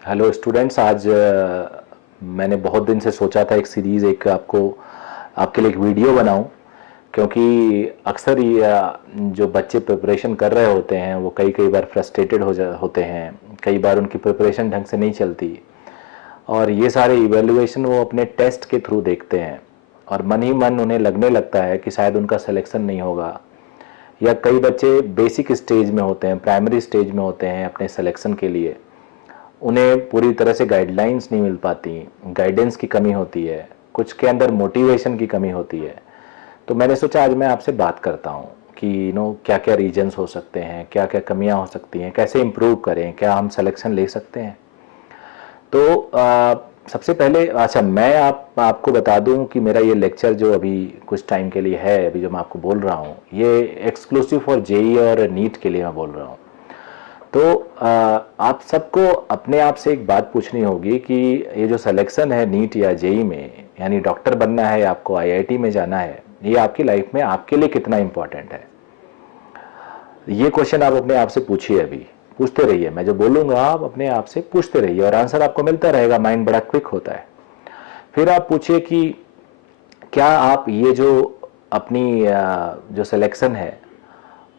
Hello students. आज मैंने बहुत दिन से सोचा था एक सीरीज़ एक आपको आपके लिए एक वीडियो बनाऊं, क्योंकि अक्सर ये जो बच्चे प्रिपरेशन कर रहे होते हैं वो कई कई बार फ्रस्ट्रेटेड होते हैं। कई बार उनकी प्रिपरेशन ढंग से नहीं चलती और ये सारे इवैल्यूएशन वो अपने टेस्ट के थ्रू देखते हैं और मन ही मन उन्हें लगने लगता है कि शायद उनका सिलेक्शन नहीं होगा। या कई बच्चे बेसिक स्टेज में होते हैं, प्राइमरी स्टेज में होते हैं अपने सिलेक्शन के लिए, उन्हें पूरी तरह से गाइडलाइंस नहीं मिल पाती, गाइडेंस की कमी होती है, कुछ के अंदर मोटिवेशन की कमी होती है। तो मैंने सोचा आज मैं आपसे बात करता हूँ कि क्या क्या रीजन्स हो सकते हैं, क्या क्या कमियाँ हो सकती हैं, कैसे इम्प्रूव करें, क्या हम सिलेक्शन ले सकते हैं। तो सबसे पहले अच्छा मैं आपको बता दूं कि मेरा ये लेक्चर जो अभी कुछ टाइम के लिए है, अभी जो मैं आपको बोल रहा हूँ, ये एक्सक्लूसिव फॉर जेई और नीट के लिए मैं बोल रहा हूँ। तो आप सबको अपने आप से एक बात पूछनी होगी कि ये जो सिलेक्शन है नीट या जेई में, यानी डॉक्टर बनना है, आपको आईआईटी में जाना है, ये आपकी लाइफ में आपके लिए कितना इंपॉर्टेंट है। ये क्वेश्चन आप अपने आप से पूछिए, अभी पूछते रहिए, मैं जो बोलूँगा आप अपने आप से पूछते रहिए और आंसर आपको मिलता रहेगा। माइंड बड़ा क्विक होता है। फिर आप पूछिए कि क्या आप ये जो अपनी जो सिलेक्शन है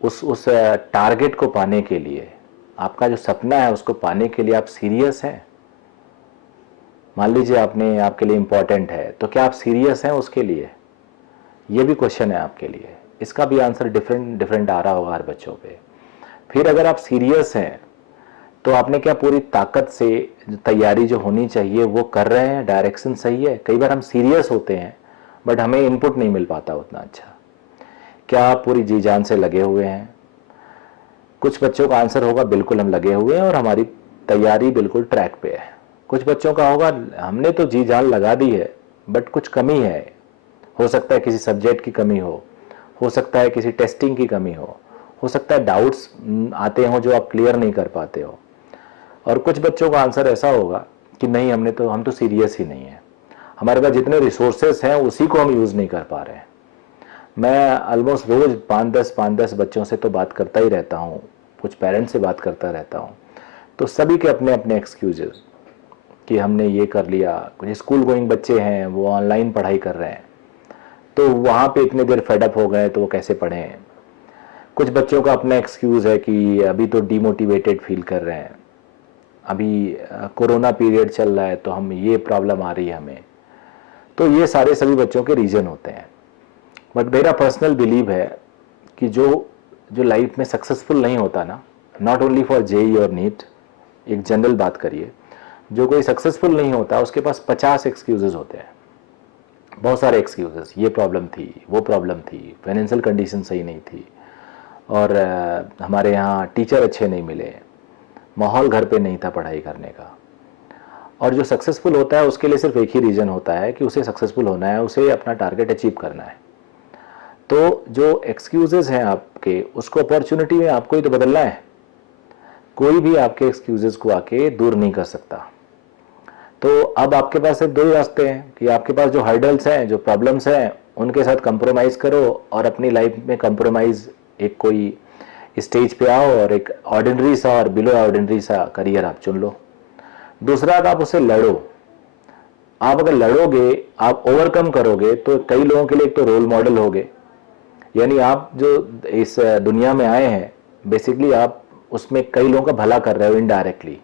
उस टारगेट को पाने के लिए, आपका जो सपना है उसको पाने के लिए आप सीरियस हैं। मान लीजिए आपने आपके लिए इंपॉर्टेंट है, तो क्या आप सीरियस हैं उसके लिए। ये भी क्वेश्चन है आपके लिए, इसका भी आंसर डिफरेंट डिफरेंट आ रहा होगा हर बच्चों पे। फिर अगर आप सीरियस हैं तो आपने क्या पूरी ताकत से तैयारी जो होनी चाहिए वो कर रहे हैं, डायरेक्शन सही है। कई बार हम सीरियस होते हैं बट हमें इनपुट नहीं मिल पाता उतना अच्छा। क्या आप पूरी जी जान से लगे हुए हैं। कुछ बच्चों का आंसर होगा बिल्कुल हम लगे हुए हैं और हमारी तैयारी बिल्कुल ट्रैक पे है। कुछ बच्चों का होगा हमने तो जी जान लगा दी है बट कुछ कमी है। हो सकता है किसी सब्जेक्ट की कमी हो सकता है किसी टेस्टिंग की कमी हो सकता है डाउट्स आते हों जो आप क्लियर नहीं कर पाते हो। और कुछ बच्चों का आंसर ऐसा होगा कि नहीं, हम तो सीरियस ही नहीं है, हमारे पास जितने रिसोर्सेस हैं उसी को हम यूज़ नहीं कर पा रहे हैं। मैं ऑलमोस्ट रोज़ 5-10 बच्चों से तो बात करता ही रहता हूँ, कुछ पेरेंट्स से बात करता रहता हूँ। तो सभी के अपने अपने एक्सक्यूजेस कि हमने ये कर लिया। कुछ स्कूल गोइंग बच्चे हैं, वो ऑनलाइन पढ़ाई कर रहे हैं, तो वहाँ पे इतने देर फेडअप हो गए तो वो कैसे पढ़ें। कुछ बच्चों का अपना एक्सक्यूज़ है कि अभी तो डीमोटिवेटेड फील कर रहे हैं, अभी कोरोना पीरियड चल रहा है तो हम ये प्रॉब्लम आ रही है हमें। तो ये सारे सभी बच्चों के रीज़न होते हैं। बट मेरा पर्सनल बिलीव है कि जो जो लाइफ में सक्सेसफुल नहीं होता ना, नॉट ओनली फॉर जेई और नीट, एक जनरल बात करिए, जो कोई सक्सेसफुल नहीं होता उसके पास 50 एक्सक्यूजेस होते हैं, बहुत सारे एक्सक्यूजेस। ये प्रॉब्लम थी, वो प्रॉब्लम थी, फाइनेंशियल कंडीशन सही नहीं थी, और हमारे यहाँ टीचर अच्छे नहीं मिले, माहौल घर पे नहीं था पढ़ाई करने का। और जो सक्सेसफुल होता है उसके लिए सिर्फ एक ही रीज़न होता है कि उसे सक्सेसफुल होना है, उसे अपना टारगेट अचीव करना है। तो जो एक्सक्यूजेस हैं आपके, उसको अपॉर्चुनिटी में आपको ही तो बदलना है। कोई भी आपके एक्सक्यूजेस को आके दूर नहीं कर सकता। तो अब आपके पास सिर्फ दो ही रास्ते हैं कि आपके पास जो हर्डल्स हैं, जो प्रॉब्लम्स हैं, उनके साथ कंप्रोमाइज़ करो और अपनी लाइफ में कंप्रोमाइज़ एक कोई स्टेज पे आओ और एक ऑर्डिनरी सा और बिलो ऑर्डिनरी सा करियर आप चुन लो। दूसरा, आप उससे लड़ो। आप अगर लड़ोगे, आप ओवरकम करोगे, तो कई लोगों के लिए एक तो रोल मॉडल होगे। यानी आप जो इस दुनिया में आए हैं, बेसिकली आप उसमें कई लोगों का भला कर रहे हो इनडायरेक्टली।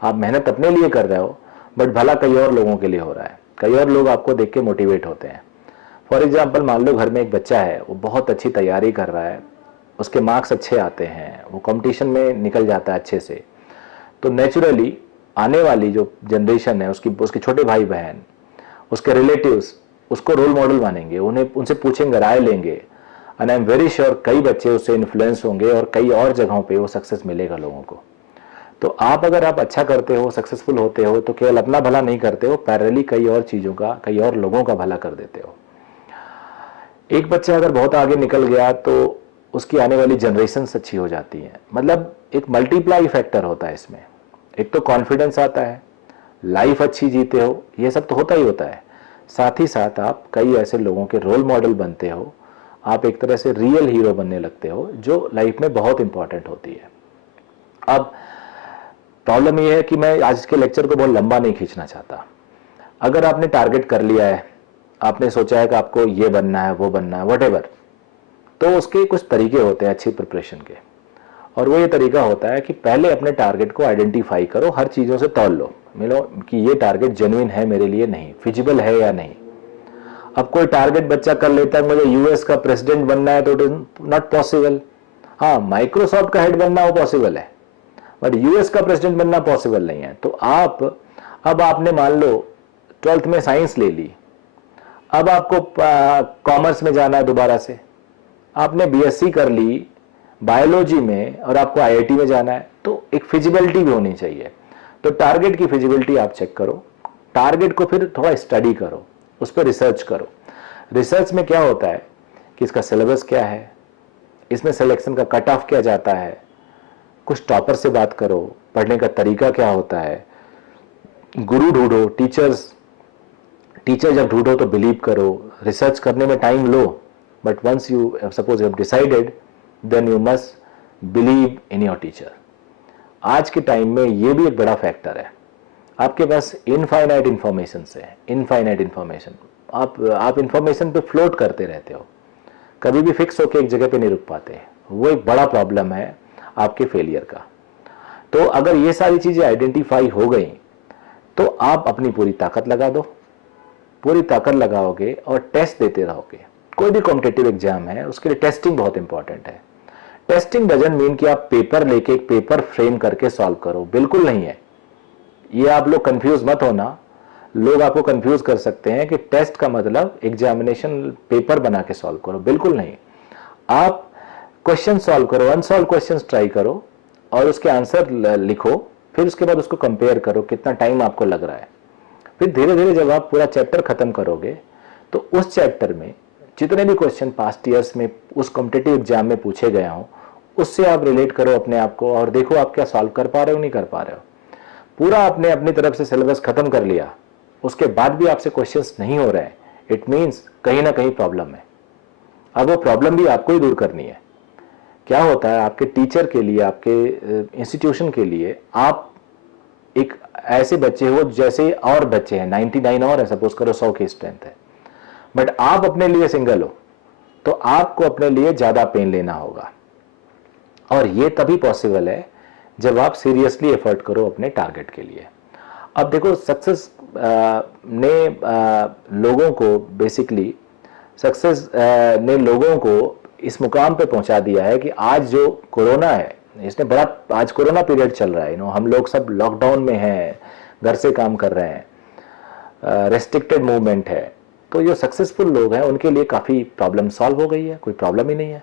आप मेहनत अपने लिए कर रहे हो बट भला कई और लोगों के लिए हो रहा है। कई और लोग आपको देख के मोटिवेट होते हैं। फॉर एग्जाम्पल, मान लो घर में एक बच्चा है, वो बहुत अच्छी तैयारी कर रहा है, उसके मार्क्स अच्छे आते हैं, वो कंपटीशन में निकल जाता है अच्छे से, तो नेचुरली आने वाली जो जनरेशन है, उसकी उसके छोटे भाई बहन, उसके रिलेटिव्स उसको रोल मॉडल मानेंगे, उन्हें उनसे पूछेंगे, राय लेंगे, and I am very sure कई बच्चे उससे इन्फ्लुएंस होंगे और कई और जगहों पे वो सक्सेस मिलेगा लोगों को। तो अगर आप अच्छा करते हो, सक्सेसफुल होते हो, तो केवल अपना भला नहीं करते हो, पैरेलली कई और चीज़ों का, कई और लोगों का भला कर देते हो। एक बच्चा अगर बहुत आगे निकल गया तो उसकी आने वाली जनरेशन अच्छी हो जाती है। मतलब एक मल्टीप्लाई फैक्टर होता है इसमें। एक तो कॉन्फिडेंस आता है, लाइफ अच्छी जीते हो, ये सब तो होता ही होता है। साथ ही साथ आप कई ऐसे लोगों के रोल मॉडल बनते हो, आप एक तरह से रियल हीरो बनने लगते हो, जो लाइफ में बहुत इंपॉर्टेंट होती है। अब प्रॉब्लम ये है कि मैं आज के लेक्चर को बहुत लंबा नहीं खींचना चाहता। अगर आपने टारगेट कर लिया है, आपने सोचा है कि आपको ये बनना है, वो बनना है, व्हाटएवर, तो उसके कुछ तरीके होते हैं अच्छी प्रिपरेशन के। और वो ये तरीका होता है कि पहले अपने टारगेट को आइडेंटिफाई करो, हर चीज़ों से तौल लो, मिलो कि ये टारगेट जेन्युइन है मेरे लिए, नहीं फिजिबल है या नहीं। अब कोई टारगेट बच्चा कर लेता है मुझे यूएस का प्रेसिडेंट बनना है, तो इट इज नॉट पॉसिबल। हाँ, माइक्रोसॉफ्ट का हेड बनना वो पॉसिबल है, बट यूएस का प्रेसिडेंट बनना पॉसिबल नहीं है। तो अब आपने मान लो 12th में साइंस ले ली, अब आपको कॉमर्स में जाना है दोबारा से, आपने बीएससी कर ली बायोलॉजी में और आपको आईआईटी में जाना है, तो एक फिजिबिलिटी भी होनी चाहिए। तो टारगेट की फिजिबिलिटी आप चेक करो, टारगेट को फिर थोड़ा स्टडी करो, उस पर रिसर्च करो। रिसर्च में क्या होता है कि इसका सिलेबस क्या है, इसमें सिलेक्शन का कट ऑफ क्या जाता है, कुछ टॉपर से बात करो, पढ़ने का तरीका क्या होता है, गुरु ढूंढो, टीचर जब ढूंढो तो बिलीव करो, रिसर्च करने में टाइम लो, but once you suppose you have decided, then you must believe in your teacher. आज के टाइम में ये भी एक बड़ा फैक्टर है, आपके पास इनफाइनाइट इंफॉर्मेशन से, इनफाइनाइट इंफॉर्मेशन, आप इंफॉर्मेशन पे फ्लोट करते रहते हो, कभी भी फिक्स होकर एक जगह पे नहीं रुक पाते। वो एक बड़ा प्रॉब्लम है आपके फेलियर का। तो अगर ये सारी चीजें आइडेंटिफाई हो गई तो आप अपनी पूरी ताकत लगा दो, पूरी ताकत लगाओगे और टेस्ट देते रहोगे। कोई भी कॉम्पिटिटिव एग्जाम है उसके लिए टेस्टिंग बहुत इंपॉर्टेंट है। टेस्टिंग डजंट मीन कि आप पेपर लेके एक पेपर फ्रेम करके सॉल्व करो, बिल्कुल नहीं है। ये आप लोग कंफ्यूज मत होना, लोग आपको कंफ्यूज कर सकते हैं कि टेस्ट का मतलब एग्जामिनेशन पेपर बना के सॉल्व करो, बिल्कुल नहीं। आप क्वेश्चन सॉल्व करो, अनसॉल्व क्वेश्चंस ट्राई करो और उसके आंसर लिखो, फिर उसके बाद उसको कंपेयर करो कितना टाइम आपको लग रहा है। फिर धीरे धीरे जब आप पूरा चैप्टर खत्म करोगे तो उस चैप्टर में जितने भी क्वेश्चन पास्ट ईयर्स में उस कॉम्पिटिटिव एग्जाम में पूछे गए हों उससे आप रिलेट करो अपने आप को और देखो आप क्या सॉल्व कर पा रहे हो, नहीं कर पा रहे हो। पूरा आपने अपनी तरफ से सिलेबस खत्म कर लिया, उसके बाद भी आपसे क्वेश्चंस नहीं हो रहे हैं, इट मीन्स कहीं ना कहीं प्रॉब्लम है। अब वो प्रॉब्लम भी आपको ही दूर करनी है। क्या होता है आपके टीचर के लिए, आपके इंस्टीट्यूशन के लिए, आप एक ऐसे बच्चे हो जैसे और बच्चे हैं, 99 और है, सपोज करो 100 की स्ट्रेंथ है, बट आप अपने लिए सिंगल हो तो आपको अपने लिए ज्यादा पेन लेना होगा। और ये तभी पॉसिबल है जब आप सीरियसली एफर्ट करो अपने टारगेट के लिए। अब देखो सक्सेस ने लोगों को बेसिकली सक्सेस ने लोगों को इस मुकाम पे पहुंचा दिया है कि आज जो कोरोना है, इसने बड़ा, आज कोरोना पीरियड चल रहा है, हम लोग सब लॉकडाउन में हैं, घर से काम कर रहे हैं, रेस्ट्रिक्टेड मूवमेंट है, तो जो सक्सेसफुल लोग हैं उनके लिए काफ़ी प्रॉब्लम सॉल्व हो गई है, कोई प्रॉब्लम ही नहीं है।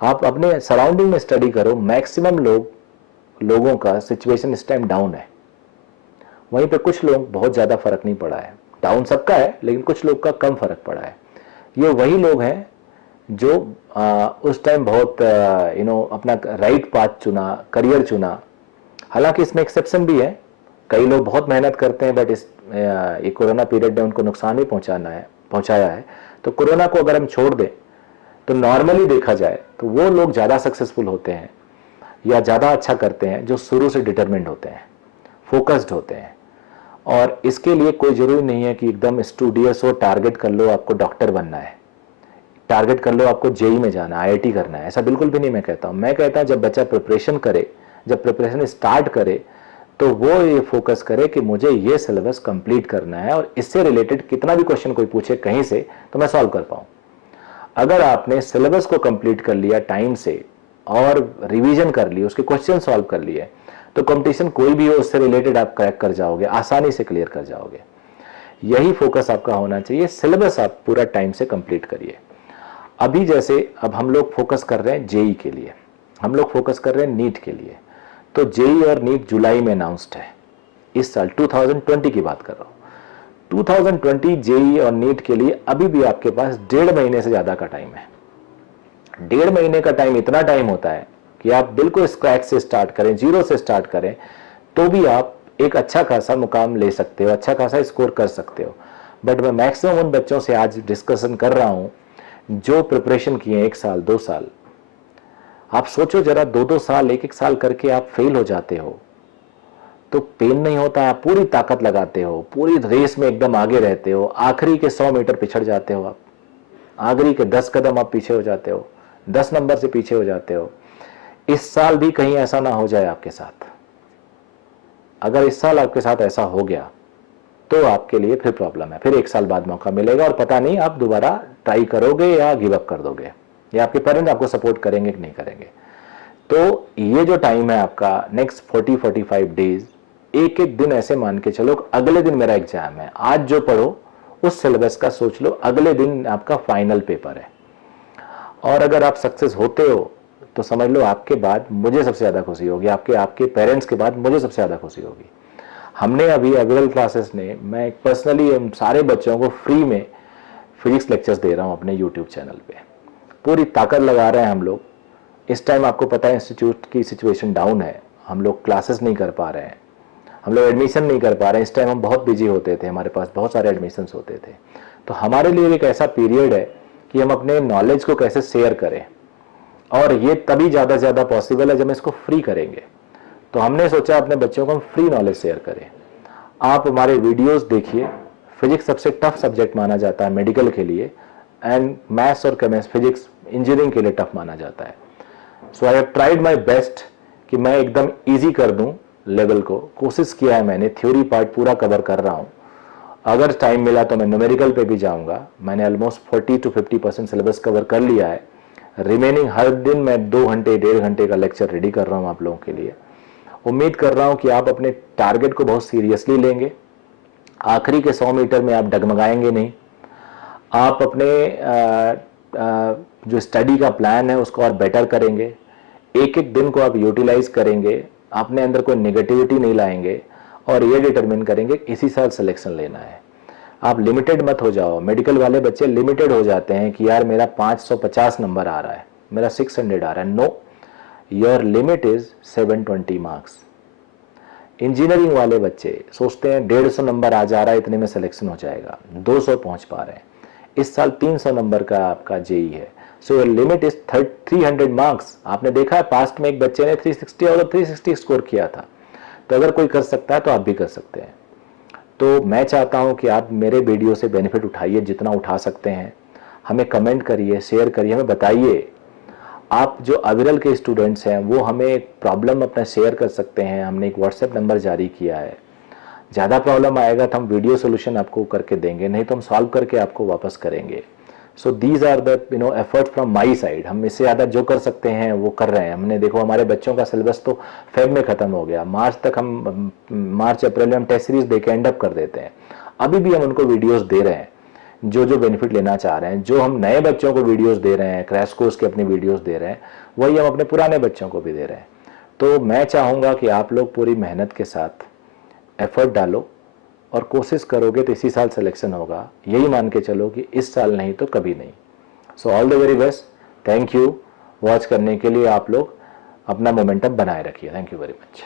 आप अपने सराउंडिंग में स्टडी करो, मैक्सिमम लोगों का सिचुएशन इस टाइम डाउन है, वहीं पे कुछ लोग बहुत ज़्यादा फर्क नहीं पड़ा है। डाउन सबका है लेकिन कुछ लोग का कम फर्क पड़ा है। ये वही लोग हैं जो उस टाइम बहुत अपना राइट पाथ चुना, करियर चुना। हालांकि इसमें एक्सेप्शन भी है, कई लोग बहुत मेहनत करते हैं बट ये कोरोना पीरियड ने उनको नुकसान भी पहुंचाया है। तो कोरोना को अगर हम छोड़ दें तो नॉर्मली देखा जाए तो वो लोग ज़्यादा सक्सेसफुल होते हैं या ज़्यादा अच्छा करते हैं जो शुरू से डिटरमिन्ड होते हैं, फोकस्ड होते हैं। और इसके लिए कोई ज़रूरी नहीं है कि एकदम स्टूडियस हो, टारगेट कर लो आपको डॉक्टर बनना है, टारगेट कर लो आपको जेई में जाना है, आईआईटी करना है, ऐसा बिल्कुल भी नहीं मैं कहता हूँ। मैं कहता हूँ जब बच्चा प्रिपरेशन करे, जब प्रिपरेशन स्टार्ट करे तो वो ये फोकस करे कि मुझे ये सिलेबस कंप्लीट करना है और इससे रिलेटेड कितना भी क्वेश्चन कोई पूछे कहीं से तो मैं सॉल्व कर पाऊँ। अगर आपने सिलेबस को कंप्लीट कर लिया टाइम से और रिवीजन कर ली, उसके क्वेश्चन सॉल्व कर लिए, तो कंपटीशन कोई भी हो उससे रिलेटेड आप क्रैक कर जाओगे, आसानी से क्लियर कर जाओगे। यही फोकस आपका होना चाहिए। सिलेबस आप पूरा टाइम से कंप्लीट करिए। अभी जैसे अब हम लोग फोकस कर रहे हैं जेई के लिए, हम लोग फोकस कर रहे हैं नीट के लिए। तो जेई और नीट जुलाई में अनाउंस्ड है, इस साल 2020 की बात कर रहा हूँ। 2020 जेई और नीट के लिए अभी भी आपके पास 1.5 महीने से ज्यादा का टाइम है। 1.5 महीने का टाइम इतना टाइम होता है कि आप बिल्कुल स्क्रैच से स्टार्ट करें, जीरो से स्टार्ट करें, तो भी आप एक अच्छा खासा मुकाम ले सकते हो, अच्छा खासा स्कोर कर सकते हो। बट मैं मैक्सिमम उन बच्चों से आज डिस्कशन कर रहा हूं जो प्रिपरेशन किए 1 साल 2 साल। आप सोचो जरा, 2-2 साल 1-1 साल करके आप फेल हो जाते हो, तो पेन नहीं होता, आप पूरी ताकत लगाते हो, पूरी रेस में एकदम आगे रहते हो, आखिरी के 100 मीटर पिछड़ जाते हो आप, आखिरी के 10 कदम आप पीछे हो जाते हो, 10 नंबर से पीछे हो जाते हो। इस साल भी कहीं ऐसा ना हो जाए आपके साथ। अगर इस साल आपके साथ ऐसा हो गया तो आपके लिए फिर प्रॉब्लम है, फिर 1 साल बाद मौका मिलेगा और पता नहीं आप दोबारा ट्राई करोगे या गिव अप कर दोगे, या आपके पेरेंट्स आपको सपोर्ट करेंगे कि नहीं करेंगे। तो ये जो टाइम है आपका नेक्स्ट 40-45 डेज, एक एक दिन ऐसे मान के चलो अगले दिन मेरा एग्जाम है, आज जो पढ़ो उस सिलेबस का सोच लो, अगले दिन आपका फाइनल पेपर है। और अगर आप सक्सेस होते हो तो समझ लो आपके बाद मुझे सबसे ज़्यादा खुशी होगी, आपके पेरेंट्स के बाद मुझे सबसे ज़्यादा खुशी होगी। हमने अभी अविरल क्लासेस ने, मैं पर्सनली सारे बच्चों को फ्री में फिजिक्स लेक्चर्स दे रहा हूँ अपने यूट्यूब चैनल पे। पूरी ताकत लगा रहे हैं हम लोग। इस टाइम आपको पता है इंस्टीट्यूट की सिचुएशन डाउन है, हम लोग क्लासेस नहीं कर पा रहे हैं, हम लोग एडमिशन नहीं कर पा रहे हैं। इस टाइम हम बहुत बिजी होते थे, हमारे पास बहुत सारे एडमिशन्स होते थे। तो हमारे लिए एक ऐसा पीरियड है कि हम अपने नॉलेज को कैसे शेयर करें, और ये तभी ज़्यादा से ज़्यादा पॉसिबल है जब हम इसको फ्री करेंगे। तो हमने सोचा अपने बच्चों को हम फ्री नॉलेज शेयर करें। आप हमारे वीडियोस देखिए। फिजिक्स सबसे टफ सब्जेक्ट माना जाता है मेडिकल के लिए, एंड मैथ्स और केमिस्ट्री फिजिक्स इंजीनियरिंग के लिए टफ माना जाता है। So I have tried my best कि मैं एकदम ईजी कर दूं लेवल को, कोशिश किया है मैंने, थ्योरी पार्ट पूरा कवर कर रहा हूं। अगर टाइम मिला तो मैं न्यूमेरिकल पे भी जाऊंगा। मैंने ऑलमोस्ट 40-50% सिलेबस कवर कर लिया है। रिमेनिंग हर दिन मैं 2 घंटे 1.5 घंटे का लेक्चर रेडी कर रहा हूं आप लोगों के लिए। उम्मीद कर रहा हूं कि आप अपने टारगेट को बहुत सीरियसली लेंगे, आखिरी के 100 मीटर में आप डगमगाएंगे नहीं, आप अपने जो स्टडी का प्लान है उसको और बेटर करेंगे, एक एक दिन को आप यूटिलाइज करेंगे, अपने अंदर कोई नेगेटिविटी नहीं लाएंगे, और ये डिटरमिन करेंगे इसी साल सिलेक्शन लेना है। आप लिमिटेड मत हो जाओ। मेडिकल वाले बच्चे लिमिटेड हो जाते हैं कि यार मेरा 550 नंबर आ रहा है, मेरा 600 आ रहा है। No, your limit is 720 marks. Engineering वाले बच्चे सोचते हैं 150 नंबर आ जा रहा है, इतने में सिलेक्शन हो जाएगा, 200 पहुंच पा रहे हैं। इस साल 300 नंबर का आपका जेई है। So your limit is 300 marks. आपने देखा है पास्ट में एक बच्चे ने 360 और 360 स्कोर किया था। तो अगर कोई कर सकता है तो आप भी कर सकते हैं। तो मैं चाहता हूं कि आप मेरे वीडियो से बेनिफिट उठाइए जितना उठा सकते हैं। हमें कमेंट करिए, शेयर करिए, हमें बताइए। आप जो अविरल के स्टूडेंट्स हैं वो हमें एक प्रॉब्लम अपना शेयर कर सकते हैं। हमने एक व्हाट्सएप नंबर जारी किया है। ज़्यादा प्रॉब्लम आएगा तो हम वीडियो सोल्यूशन आपको करके देंगे, नहीं तो हम सॉल्व करके आपको वापस करेंगे। So these are the effort from my side. हम इससे ज़्यादा जो कर सकते हैं वो कर रहे हैं। हमने देखो हमारे बच्चों का सिलेबस तो फेब में ख़त्म हो गया, मार्च तक हम मार्च अप्रैल में हम टेस्ट सीरीज दे के एंड अप कर देते हैं। अभी भी हम उनको वीडियोस दे रहे हैं जो जो बेनिफिट लेना चाह रहे हैं। जो हम नए बच्चों को वीडियोस दे रहे हैं, क्रैश कोर्स के अपने वीडियोस दे रहे हैं, वही हम अपने पुराने बच्चों को भी दे रहे हैं। तो मैं चाहूँगा कि आप लोग पूरी मेहनत के साथ एफर्ट डालो, और कोशिश करोगे तो इसी साल सिलेक्शन होगा। यही मान के चलो कि इस साल नहीं तो कभी नहीं। So all the very best. Thank you watch करने के लिए। आप लोग अपना मोमेंटम बनाए रखिए। Thank you very much.